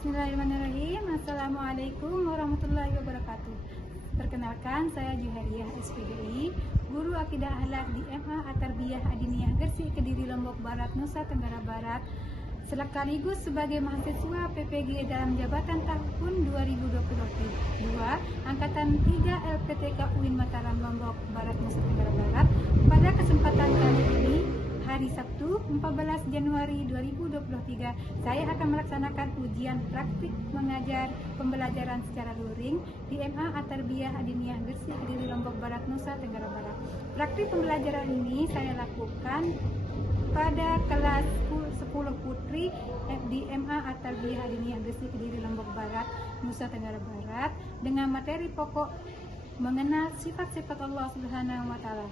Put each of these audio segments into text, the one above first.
Bismillahirrahmanirrahim. Assalamualaikum warahmatullahi wabarakatuh. Perkenalkan, saya Juhariah SPDI, Guru Akidah Akhlak di MA At-Tarbiyah Adiniyah Gresik, Kediri, Lombok Barat, Nusa Tenggara Barat, sekaligus sebagai mahasiswa PPG dalam jabatan tahun 2022 Angkatan 3 LPTK UIN Mataram, Lombok Barat, Nusa Tenggara Barat. Pada kesempatan kali ini, hari Sabtu 14 Januari 2023, saya akan melaksanakan ujian praktik mengajar pembelajaran secara luring di MA At-Tarbiyah Adiniyah Gresik, Kediri, Lombok Barat, Nusa Tenggara Barat. Praktik pembelajaran ini saya lakukan pada kelas 10 putri di MA At-Tarbiyah Adiniyah Gresik, Kediri, Lombok Barat, Nusa Tenggara Barat dengan materi pokok mengenal sifat-sifat Allah Subhanahu wa Ta'ala.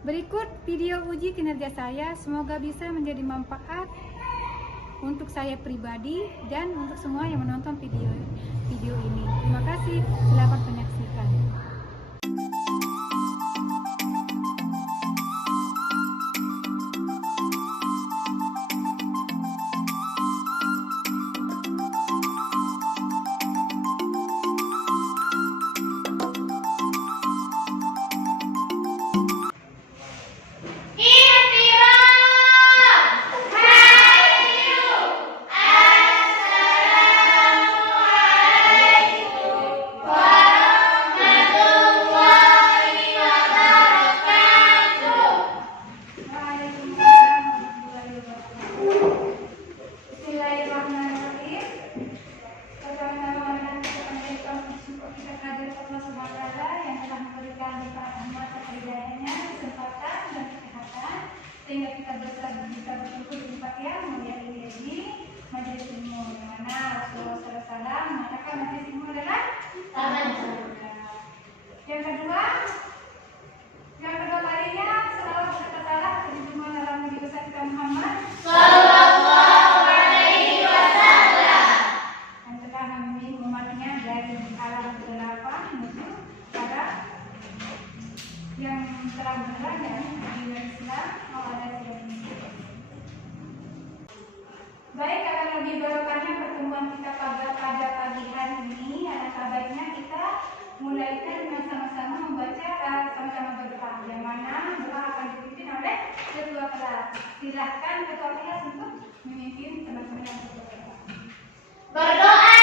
Berikut video uji kinerja saya, semoga bisa menjadi manfaat untuk saya pribadi dan untuk semua yang menonton video ini. Terima kasih, selamat menyaksikan. Sehingga kita bisa bersyukur di tempat yang mulia ini, majelis ilmu yang mana Rasulullah SAW mengatakan majelis ilmu adalah taman surga. Yang kedua kalinya selawat serta salam terjemah dalam Nabi besar kita Muhammad Sallallahu Alaihi Wasallam. Dan telah memilih umatnya dari alam kegelapan menuju pada yang telah benar dan agama Islam. Baik, akan lebih barokahnya pertemuan kita pada pagi hari ini. Alangkah baiknya kita mulaikan dengan sama-sama membaca, sama-sama berdoa. Yang mana doa akan dipimpin oleh ketua kelas. Silahkan ketua kelas untuk memimpin teman-teman yang berdoa. Berdoa.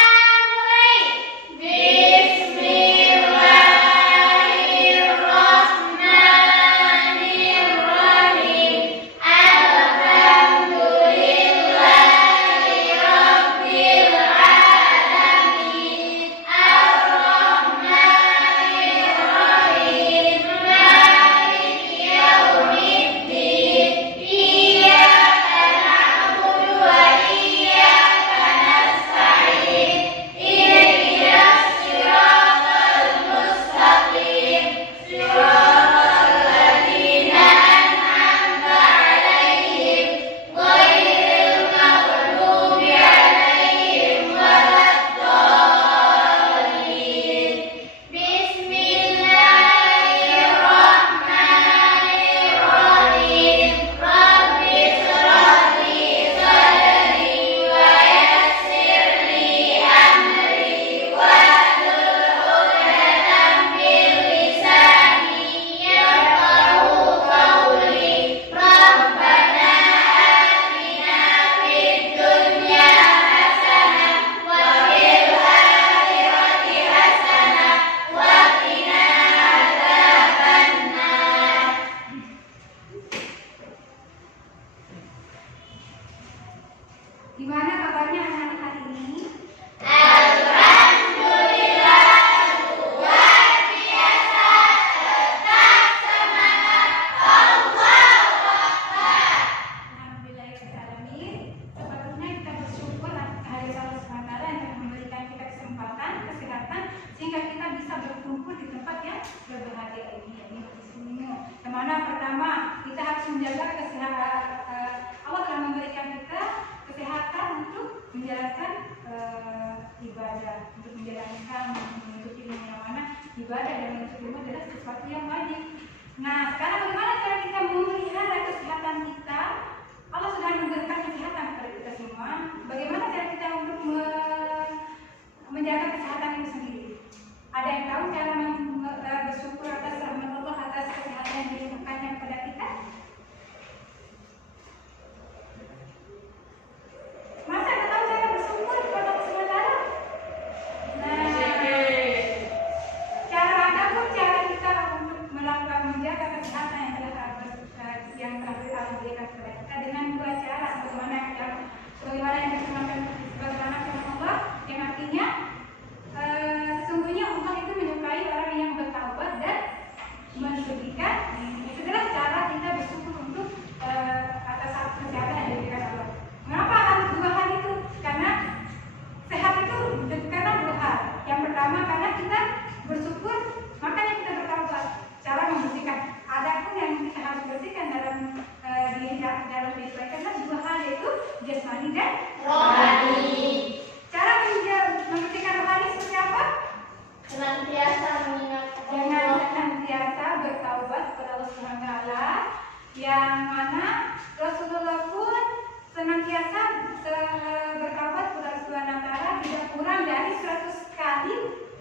Gimana kabarnya anak-anak hari ini? Alhamdulillah, luar biasa, tetap semangat, Allahu Akbar. Alhamdulillahirrahmanirrahim. Sepatutnya kita bersyukur hari Allah SWT yang telah memberikan kita kesempatan, kesehatan, sehingga kita bisa berkumpul di tempat yang berbahagia ini, yakni di sini. Yang mana pertama, kita harus menjaga kesehatan. Allah telah memberikan kita kesehatan untuk menjalankan ibadah, untuk menjalankan menuntut ilmu, yang mana ibadah dan menuntut ilmu adalah sesuatu yang wajib. Nah, sekarang bagaimana cara kita memelihara kesehatan kita? Allah sudah memberikan kesehatan kepada kita semua. Bagaimana cara kita untuk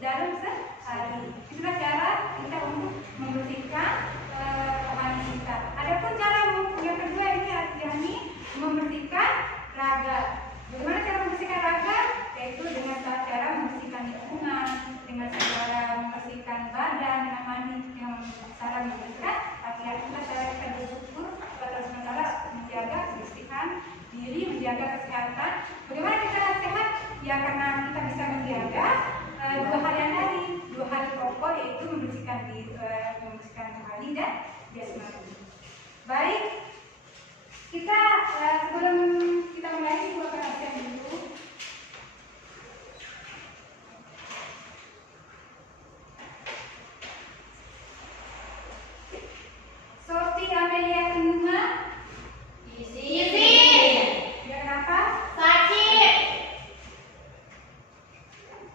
dalam sehari. Itulah cara kita untuk membersihkan mani kita. Adapun cara yang kedua ini yakni membersihkan raga. Bagaimana cara membersihkan raga? Yaitu dengan cara membersihkan lingkungan, dengan cara membersihkan badan, dengan mandi, dengan cara membersihkan pakaian. Itulah cara kita bersyukur kepada Allah menjaga kebersihan diri, menjaga kesehatan. Bagaimana kita sehat? Ya karena kita bisa menjaga dua hal yang tadi, dua hal pokok, yaitu membersihkan diri, membersihkan rohani dan jasmani. Baik, kita sebelum kita mulai buat perhatian dulu. Sophie Amelia Kunuma. Ya kenapa? Sakit.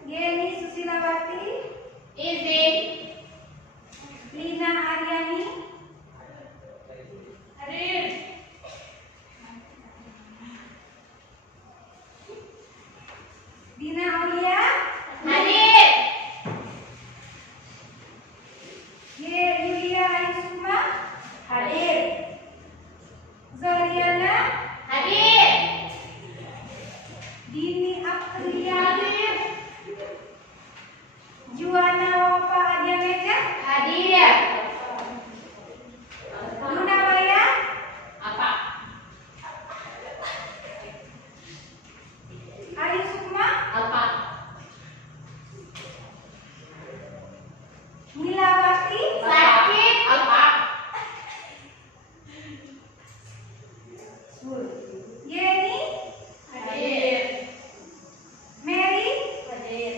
Yeni Susilawati. Izin. Lina Aryani. Hadir. Dina Aulia. Hadir. Yulia Aisuma. Hadir. Zoliana. Hadir. Dini Aprilia. Hadir. Juana Wafa Adiameja. Hadir. Luna Maya. Apa? Ayu Sukma. Apa? Milawati. Sakit. Apa? Yeni. Hadir. Mary. Hadir.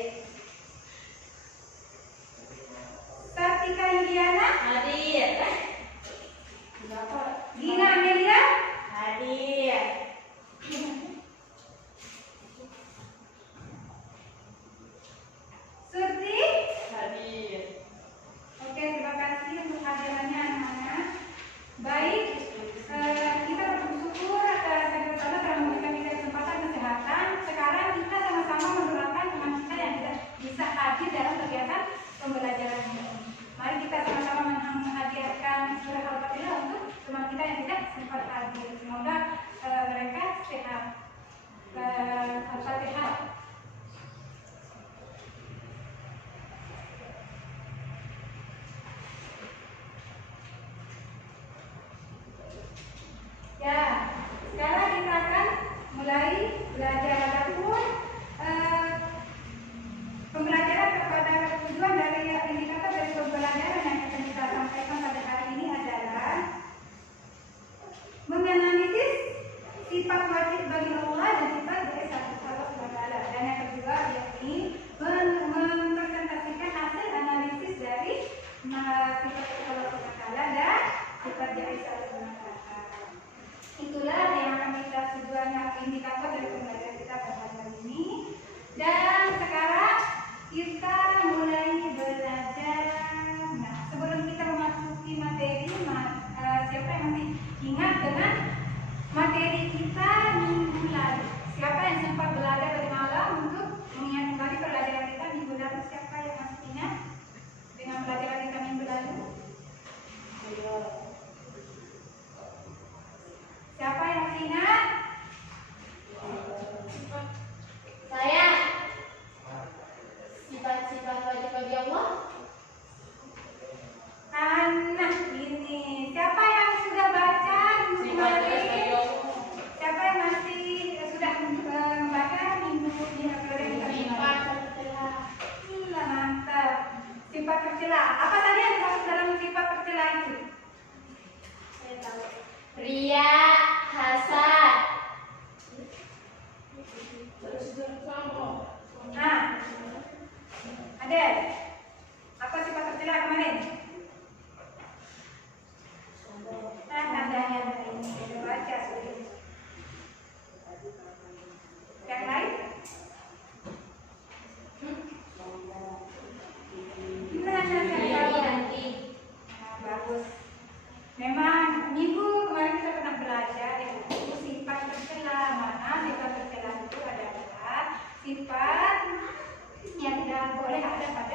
Sartika Yuliana. Hadir. Dina Amelia. Hadir. Surti. Hadir. Oke, terima kasih untuk hadirannya anak-anak. Baik, kita bersyukur karena Allah telah memberikan kita kesempatan kesehatan. Sekarang kita sama-sama mendoakan teman kita yang tidak bisa hadir dalam kegiatan pembelajaran ini. Mari kita sama-sama menghadiahkan surah Al-Fatihah untuk teman kita yang tidak sempat hadir. Semoga mereka sehat. Al-Fatihah. Ya, sekarang kita akan mulai belajar. Adapun pembelajaran kepada tujuan dari indikator dari pembelajaran yang akan kita sampaikan pada hari ini adalah menganalisis sifat wajib bagi Allah dan sifat dari satu Allah SWT. Dan yang kedua yakni mempresentasikan hasil analisis dari sifat Allah SWT dan sifat dari Allah SWT. Itulah yang akan kita tujuan indikator dari pembelajaran kita pada hari ini. Dan sekarang kita mulai belajar. Nah, sebelum kita memasuki materi, siapa yang masih ingat dengan materi kita minggu lalu? Siapa yang sempat belajar dari malam untuk mengingat kembali pelajaran kita minggu lalu? Siapa yang masih ingat dengan pelajaran kita minggu lalu? Siapa yang masih ingat? Saya. Sifat-sifat wajib bagi Allah. Anak ini. Siapa yang sudah baca? Siapa yang masih sudah membaca minggu ini? Sifat tercela. Gila, mantap. Sifat tercela. Apa saja yang dimaksud dalam sifat tercela itu? Saya tahu. Ria, hasad. Nah, ada. Apa sifat tercela kemarin? Nah, tandanya ini sudah baca sudah. Yang lain? Nanti. Nah, bagus. Memang minggu kemarin kita pernah belajar yaitu sifat tercela. Mana sifat tercela itu adalah sifat yang tidak boleh ada pada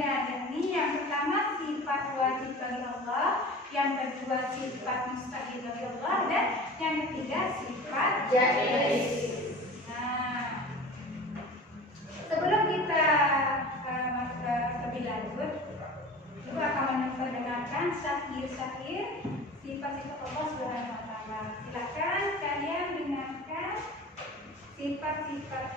pembagian, yakni yang pertama sifat wajib bagi Allah, yang kedua sifat mustahil bagi Allah, dan yang ketiga sifat Jaiz. Nah, sebelum kita lebih lanjut, Ibu akan mendengarkan syair-syair sifat-sifat Allah Subhanahu wa Ta'ala. Silakan kalian dengarkan sifat-sifat.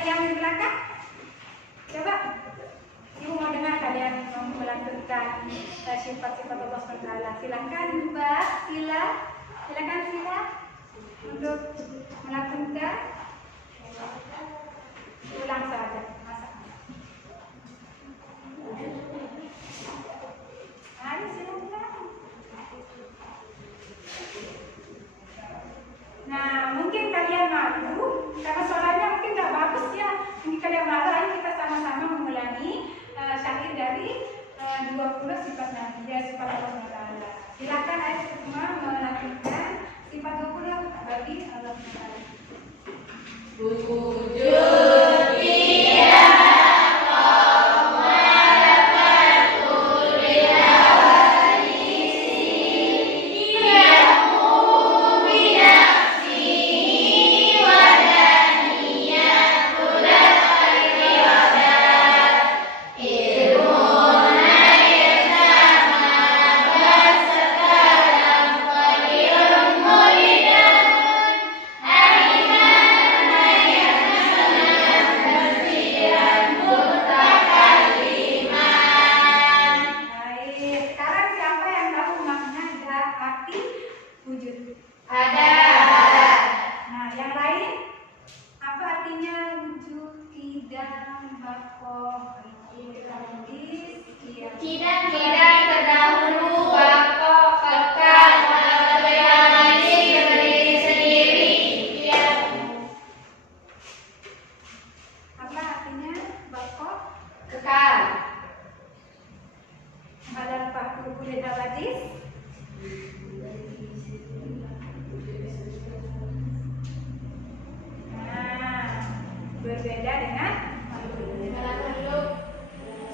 Yang di belakang, coba Ibu mau dengar kalian melanjutkan sifat-sifat Allah SWT. Silakan Mbak Sila, silakan Sila untuk melanjutkan. Ulang saja. Ayo silakan. Nah, mungkin kalian malu karena suaranya mungkin nggak bagus ya. Mungkin kalian malu, ayo kita sama-sama mengulangi syair dari 20 sifat Nabi, sifat Allah SWT. Nah, berbeda dengan makhluk.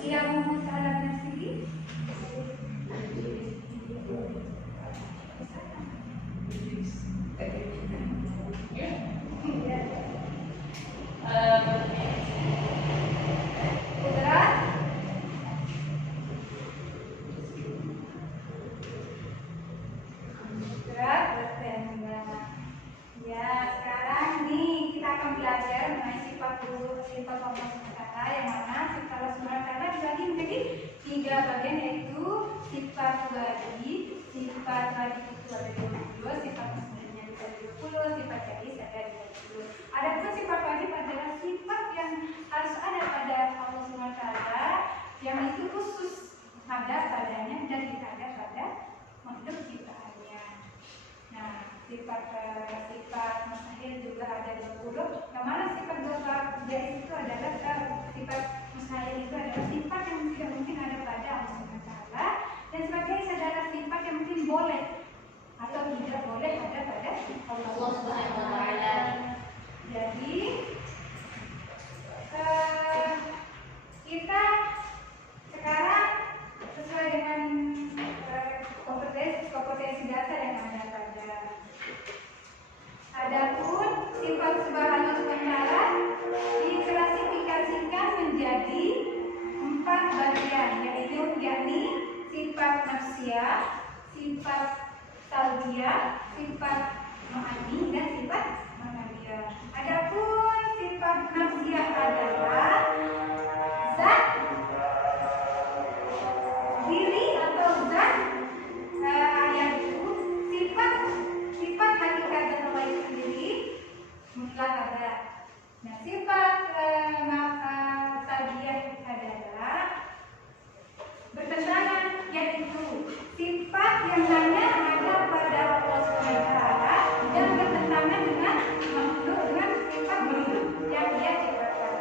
yang terhadap nafsi. Kudrat. Kudrat berkehendak. Ya, sekarang nih kita akan belajar mengenai sifat Allah SWT, yang mana sifat Allah SWT dibagi menjadi 3 bagian, yaitu sifat wadi. Sifat wadi itu ada 22, sifat musnahnya ada 20, sifat jadis ada 20. Adapun sifat wajib adalah sifat yang harus ada pada Allah SWT, yang itu khusus ada padanya dan tidak ada pada makhluk ciptaannya. Nah, sifat mustahil juga ada 20. Yang mana sifat jadis itu adalah sifat mustahil itu adalah sifat yang tidak mungkin ada pada Allah SWT, dan sebagai saudara sifat yang mungkin boleh atau tidak boleh ada pada Allah SWT. Jadi kita sekarang sesuai dengan kompetensi dasar yang ada pada. Adapun sifat Subhanahu wa ta'ala diklasifikasikan menjadi 4 bagian, yaitu sifat nafsiyah, sifat salbiyah, sifat ma'ani, dan sifat ma'aniyah. Adapun sifat nafsiyah adalah zat diri atau zat yaitu sifat hakikat zat Allah itu sendiri mutlak ada. Nah, sifat salbiyah adalah bertentangan, yaitu sifat yang hanya ada pada Allah SWT dan bertentangan dengan makhluk, dengan sifat makhluk yang Dia ciptakan.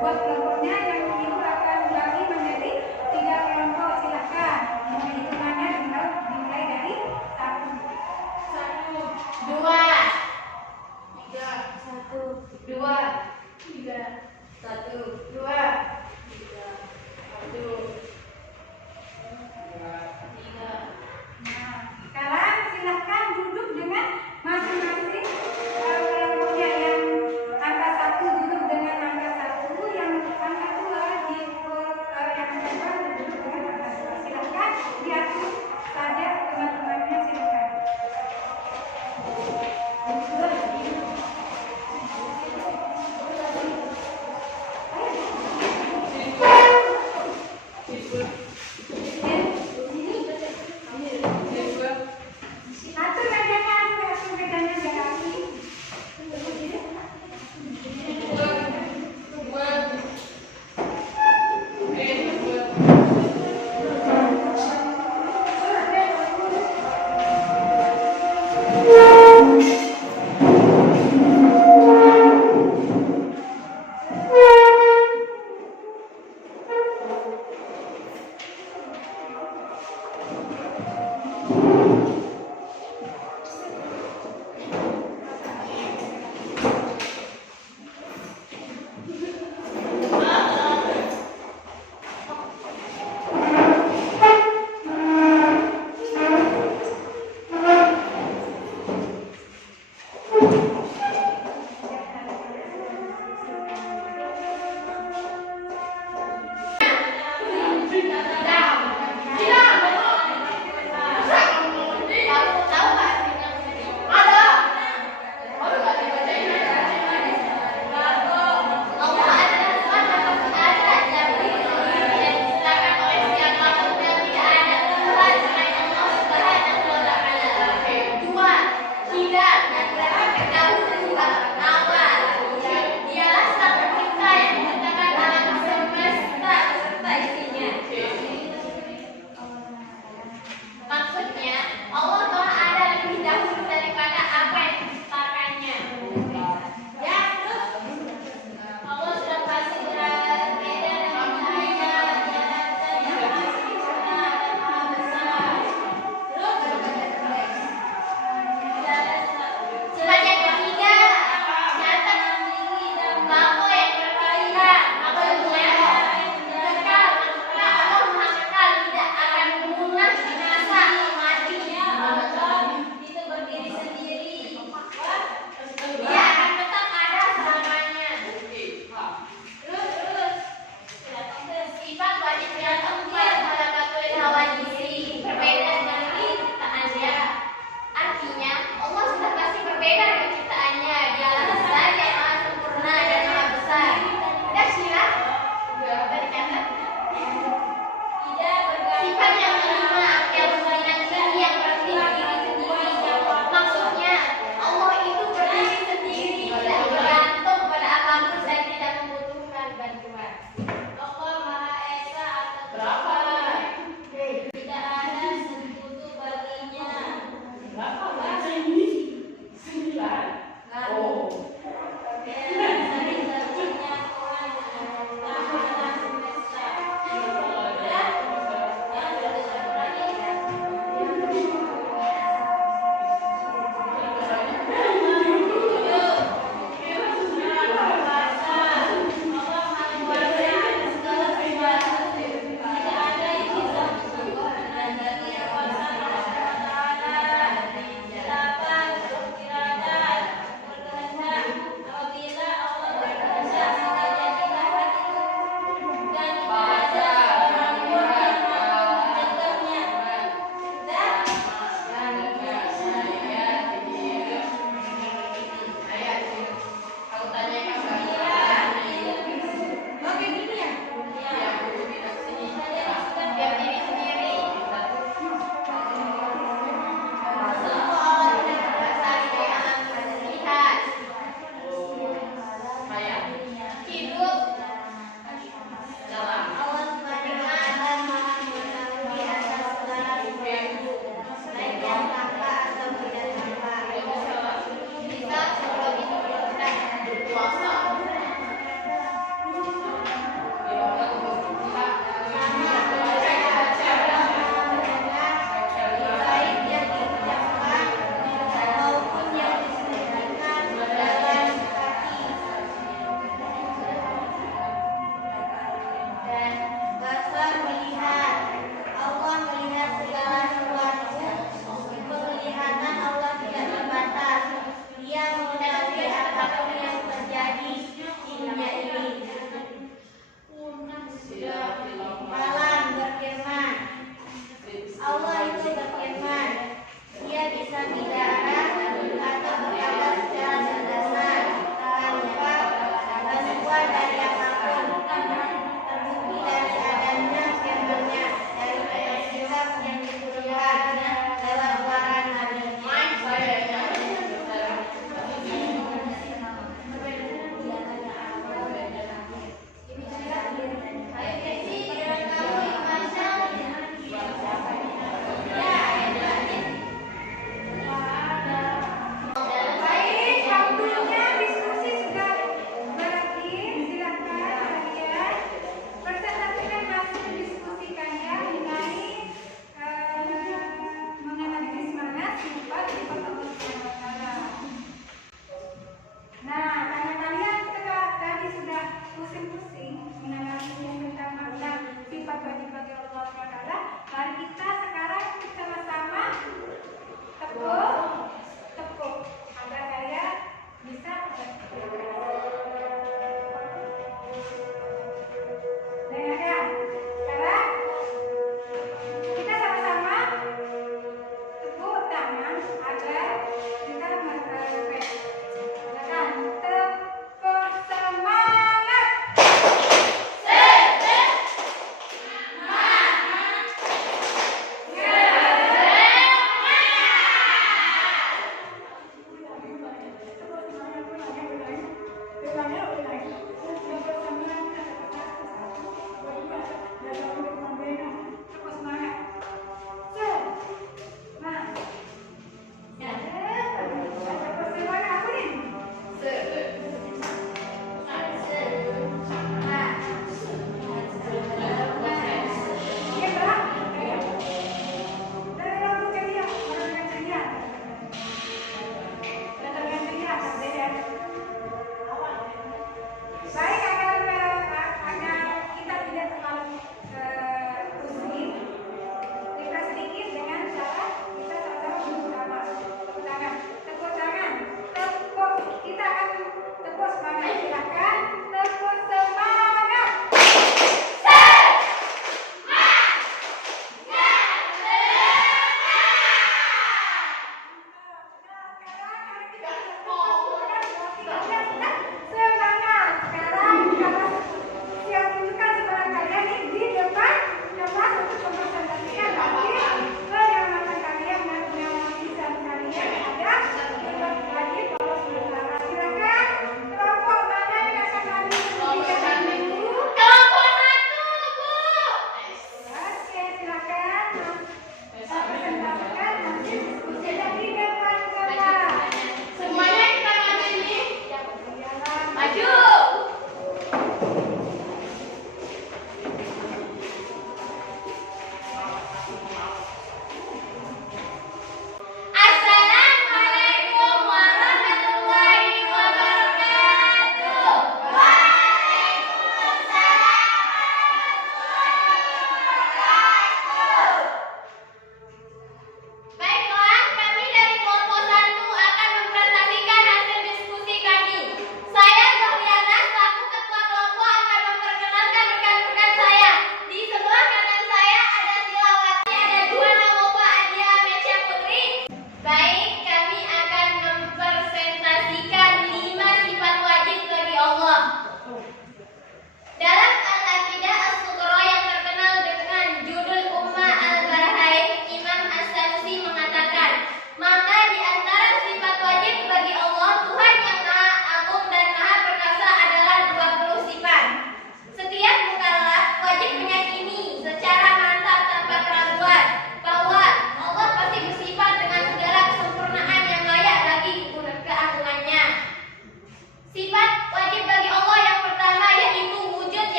Buat kelompoknya yang ibu akan bagi menjadi 3 kelompok, silahkan. Hitungannya dimulai dari 1. 2, 3, 1, 2, 3, 1, 2, 1, 3. Nah, sekarang silahkan duduk dengan masing-masing kelompoknya. Yang angka 1 duduk dengan angka 1, yang angka 2 yang kedua duduk dengan angka 2. Silahkan diatur saja teman-temannya, silahkan. Atur bedanya, atur bedanya biar rapi.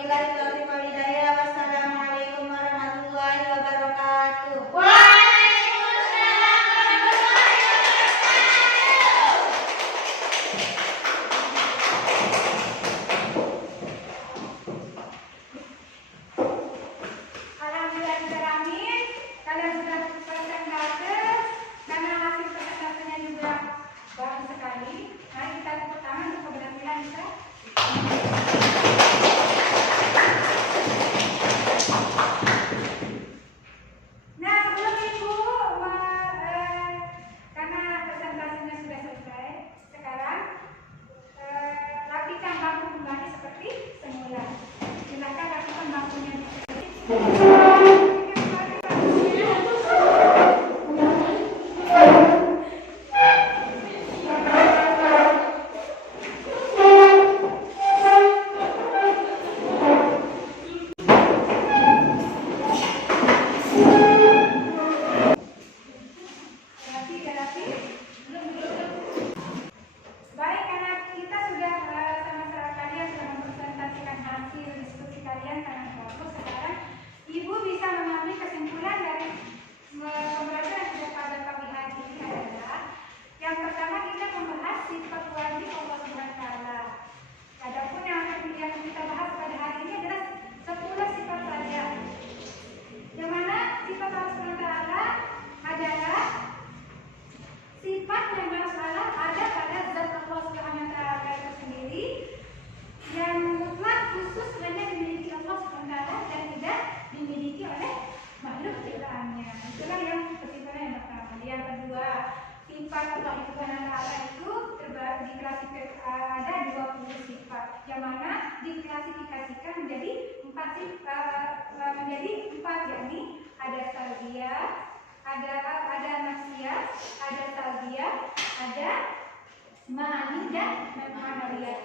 Wabillahi taufiq wal hidayah. Wassalamualaikum warahmatullahi wabarakatuh. Alhamdulillahirrahmanirrahim. Kalian sudah persentase karena hasil persentasenya juga bagus sekali. Mari kita tepuk tangan untuk keberhasilan kita. Nah, sebelum Ibu karena presentasenya sudah selesai, sekarang rapikan bangku kembali seperti semula. Silakan rapikan bangkunya. Baik, karena kita sudah sama-sama kalian sudah mempresentasikan hasil diskusi kalian sangat bagus. Sekarang Ibu bisa mengambil kesimpulan dari pembelajaran yang sudah pada pagi hari ini adalah yang pertama kita membahas sifat wajib Allah Subhanahu wa Ta'ala. Adapun yang kita bahas pada hari ini adalah 10 sifat saja. Yang mana sifat Allah Subhanahu wa Ta'ala adalah sifat yang masalah ada pada zat Allah Subhanahu wa Ta'ala itu sendiri yang mutlak khusus hanya dimiliki Allah Subhanahu wa Ta'ala dan tidak dimiliki oleh makhluk ciptaannya. Itulah yang kesimpulan yang pertama. Yang kedua, sifat Allah Subhanahu wa Ta'ala itu diklasifikasikan ada 20 sifat yang mana diklasifikasikan menjadi 4 yakni ada salbiyah, ada nafsiyah, ada salbiyah, ada ma'ani dan ma'nawiyah.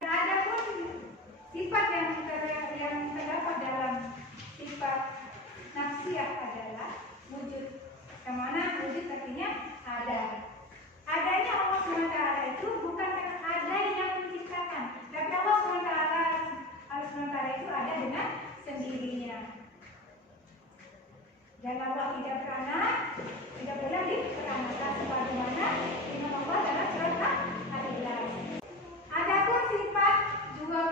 Ada pun sifat yang terdapat dalam sifat nafsiyah adalah wujud. Yang mana wujud artinya ada. Adanya Allah SWT itu bukan karena ada yang menciptakan, tapi Allah SWT itu ada dengan sendirinya. Dan Allah tidak beranak, tidak boleh diperanakan sebagaimana firman Allah dalam surat Al-Ikhlas. Adapun sifat 20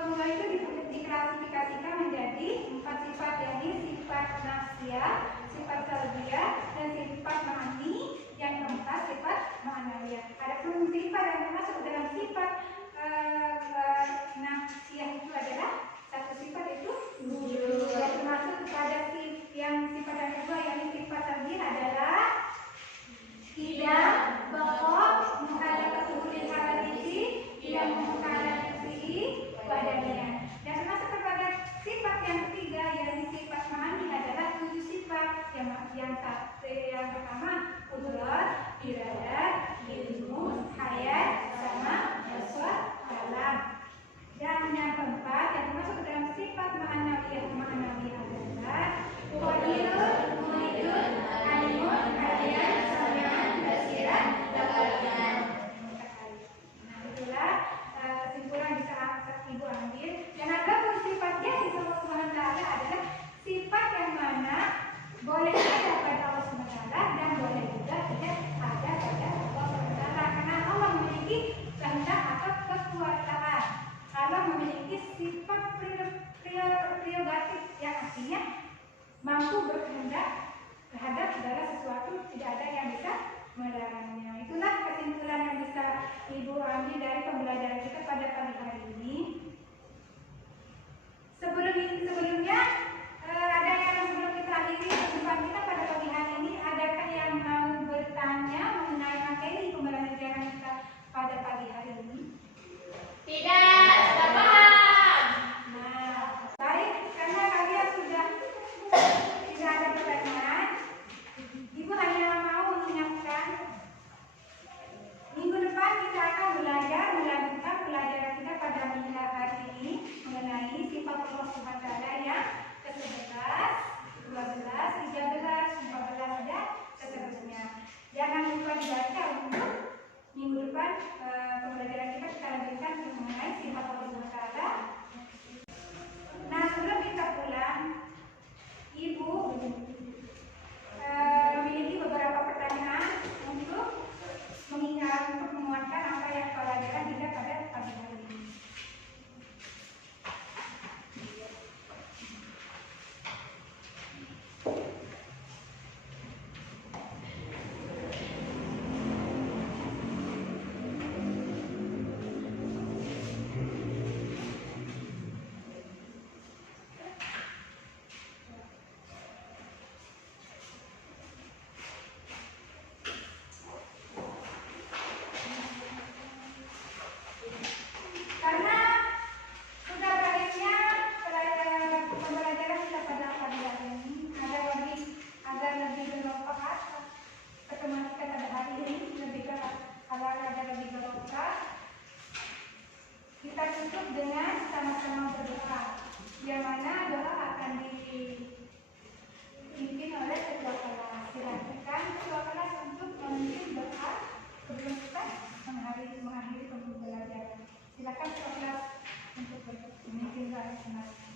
Rahmat.